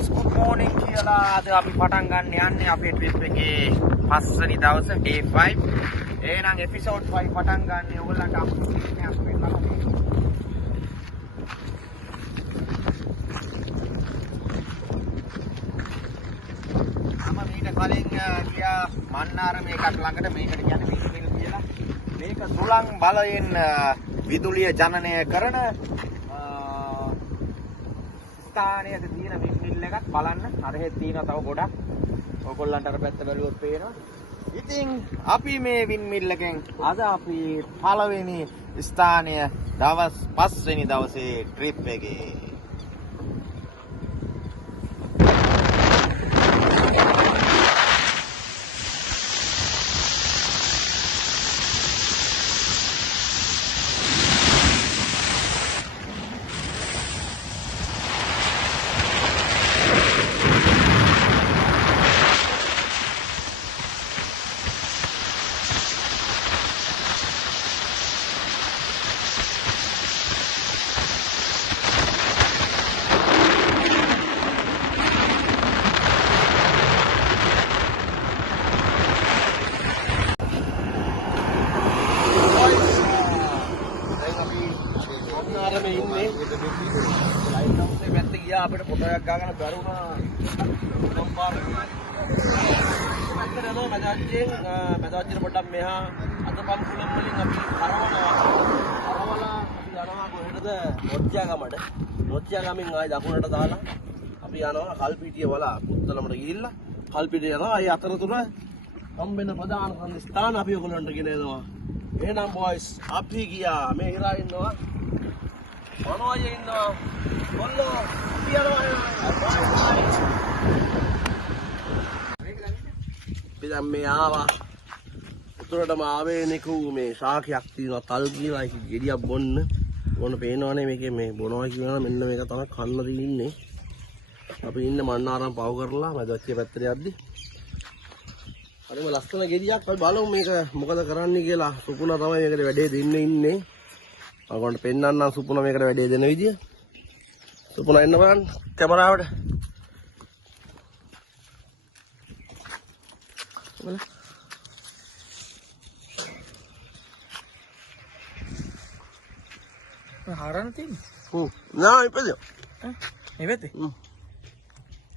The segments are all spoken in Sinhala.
boys good morning කියලා අද අපි පටන් ගන්න යන්නේ අපේ ට්‍රිප් එකේ 5 වෙනි දවසේ day 5. එහෙනම් episode 5 පටන් ගන්න ඕගොල්ලන්ට අපේ අපේ මීට කලින් ගියා මන්නාරම එකක් ළඟට මේකට කියන්නේ විස්මිල් කියලා. මේක සුළං බලයෙන් විදුලිය ජනනය කරන ස්ථානයක තියෙන වින්මිල් එකක් බලන්න. අර හෙත් තියෙනවා තව ගොඩක්. ඔයගොල්ලන්ට අර පැත්ත බැලුවොත් පේනවා. ඉතින් අපි මේ වින්මිල් එකෙන් අද අපි පළවෙනි ස්ථානය දවස් 5 වෙනි දවසේ ට්‍රිප් එකේ. අපිට ෆොටෝ එකක් ගන්න බැරුණා නම් පාර මෙතන යනවා මැදවැච්චින් පොඩ්ඩක් මෙහා අතපම් කුලම් වලින් අපි කරවලා අපි යනවා කොහෙටද නොච්චියාගමෙන් ආයි දකුණට දාලා අපි යනවා කල්පිටිය වලා පුත්තලමට ගිහිල්ලා කල්පිටිය යනවා අය අතරතුර හම්බෙන ප්‍රධාන ස්ථාන අපි ඔයගොල්ලන්ට ගෙනෙනවා. එහෙනම් බොයිස් අපි ගියා මේ හිරා ඉන්නවා මොනවද ඉන්නවා මොල්ලෝ අපි යනවා දැන් මේ ආවා උතුරටම ආවේ නිකු මේ ශාකයක් තියෙනවා තල් කියලා ගෙඩියක් බොන්න ඕන පේනවනේ මේකේ මේ බොනවා කියනවා මෙන්න මේක තමයි කන්න තියෙන්නේ. අපි ඉන්නේ මන්නාරම් පව කරලා මැදවැච්චිය පැත්තට යද්දි හරිම ලස්සන ගෙඩියක්. අපි බලමු මේක මොකද කරන්නේ කියලා. සුපුණා තමයි මේකට වැඩේ දෙන්නේ ඉන්නේ. ඔයගොල්ලන්ට පෙන්නන්නම් සුපුණා මේකට වැඩේ දෙන විදිය. සුපුණා එන්න බලන්න කැමරාවට. බලන්න. හරන තියෙන්නේ. නෑ ඉපදිය. මේ වෙතේ.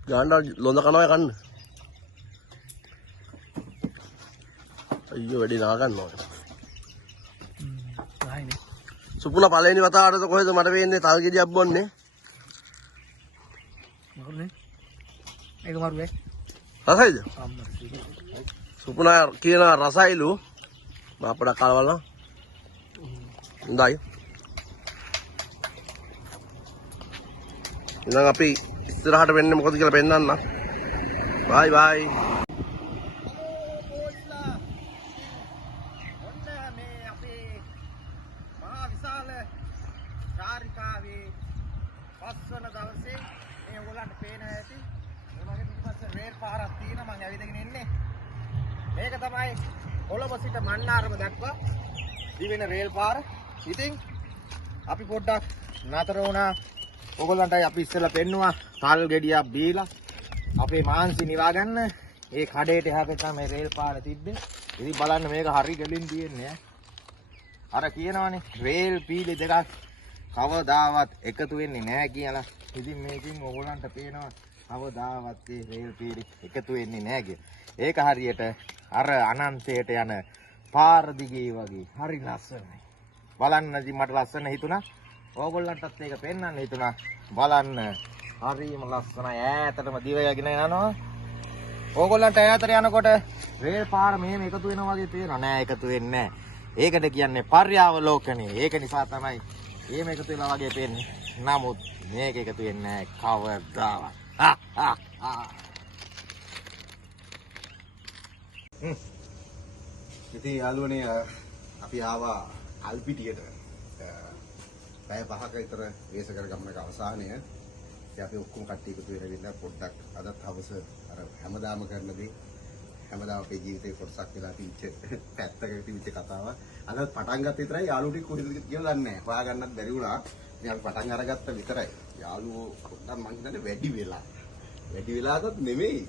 ගාන්න ලොඳ කනවා කන්න. අයියෝ වැඩි නා ගන්නවා. සුපුණා පළවෙනි වතාවට කොහෙද මට වෙන්නේ තල් ගෙඩියක් බොන්නේ. මොකද ඒක මරුවේ. රසයිද? සුපුණා කියන රසයිලු. මම අපඩ කලවලා. හොඳයි. ඉතින් අපි ඉස්සරහට වෙන්නේ මොකද කියලා පෙන්නන්න. බයි බයි. පස්වන දවසේ මේ ඔයගොල්ලන්ට පේන ඇති මේ වගේ පිටිපස්සේ රේල් පාරක් තියෙනවා මම ඇවිදගෙන ඉන්නේ. මේක තමයි කොළඹ සිට මන්නාරම දක්වා දිවෙන රේල් පාර. ඉතින් අපි පොඩ්ඩක් නතර වුණා. ඔයගොල්ලන්ටයි අපි ඉස්සෙල්ලා පෙන්නුවා තල් ගෙඩියක් බීලා අපේ මාංශි නිවා ගන්න. ඒ කඩේට එහා පැත්තේ මේ රේල් පාර තිබ්බේ. ඉතින් බලන්න මේක හරි ගලින් තියෙන්නේ. අර කියනවනේ රේල් පීලි දෙකක් කවදාවත් එකතු වෙන්නේ නැහැ කියලා. ඉතින් මේකෙන් ඕගොල්ලන්ට පේනවා කවදාවත් මේ රේල් පීලි එකතු වෙන්නේ නැහැ කියලා. ඒක හරියට අර අනන්තයට යන පාර දිගේ වගේ හරි ලස්සනයි. බලන්න ඉතින් මට ලස්සන හිතුණා. ඕගොල්ලන්ටත් ඒක පෙන්වන්න හිතුණා. බලන්න හරිම ලස්සනයි. ඈතටම දිවයගෙන යනවා. ඕගොල්ලන්ට ඈතට යනකොට රේල් පාර මෙහෙම එකතු වෙනවා වගේ පේනවා. නෑ එකතු වෙන්නේ නැහැ. ඒකට කියන්නේ පර්යාවලෝකනය. ඒක නිසා තමයි එහෙම එකතු වෙලා වගේ පේන්නේ. නමුත් මේක එකතු වෙන්නේ නැහැ කවදාවත්. ඉතින් යාළුවනේ අපි ආවා අල්පිටියට. පැය 5ක විතර වේස කර ගමනක අවසානය. ඉතින් අපි ඔක්කොම කට්ටිය එකතු වෙලා පොඩ්ඩක් අදත් හවස අර හැමදාම කරන දේ හැමදාම අපේ ජීවිතේ කොටසක් වෙලා තිච්ච පැත්තක තිච්ච කතාව. අද පටන් ගත්ත විතරයි යාළුවෝ ටික කොහෙද කියලා දන්නේ නැහැ. හොයාගන්නත් බැරි වුණා. ඉතින් අපි පටන් අරගත්ත විතරයි. යාළුවෝ පොඩ්ඩක් මං හිතන්නේ වැඩි වෙලා. වැඩි වෙලාවකට නෙමෙයි.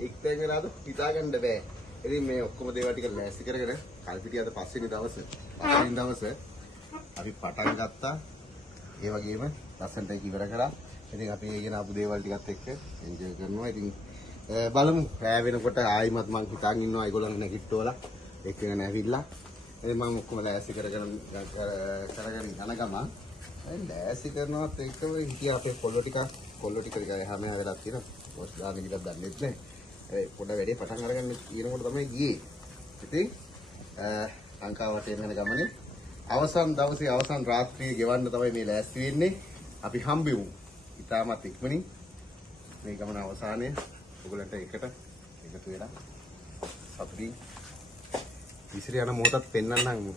එක්තැන් වෙලාද හිතාගන්න බෑ. ඉතින් මේ ඔක්කොම දේවල් ටික ලෑස්ති කරගෙන කල්පිටිය අද පස්වෙනි දවසේ අපි පටන් ගත්තා. ඒ වගේම ලස්සනට ඒක ඉවර කරා. ඉතින් අපි ඉගෙන ආපු දේවල් ටිකත් එක්ක එන්ජොයි කරනවා. ඉතින් බලමු රෑ වෙනකොට ආයිමත් මං හිතාගෙන ඉන්නවා ඒගොල්ලන් නැගිට්ටෝලා එක්කගෙන ඇවිල්ලා. ඉතින් මම ඔක්කොම ලෑස්ති කරගෙන යන ගමන් ලෑස්ති කරනවත් එක්කම හිටිය අපේ කොල්ලෝ ටික එහා මෙහා වෙලා තියෙනවා. පොස්ට් දාන්න කියලා දන්නේ නැහැ. පොඩ වැඩේ පටන් අරගන්න කියනකොට තමයි ගියේ. ඉතින් ලංකාවට එන ගමනේ අවසන් දවසේ අවසන් රාත්‍රියේ ගෙවන්න තමයි මේ ලෑස්ති වෙන්නේ. අපි හම්බෙමු. ඉතාමත් ඉක්මනින් මේ ගමන අවසානයේ ඔයගලන්ට එකට එකතු වෙලා සතුටින් ඉසිර යන මොහොතත් පෙන්වන්නම්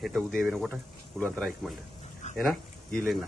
හෙට උදේ වෙනකොට පුළුවන් තරම් ඉක්මනට. එහෙනම් ගිහින් එන්න.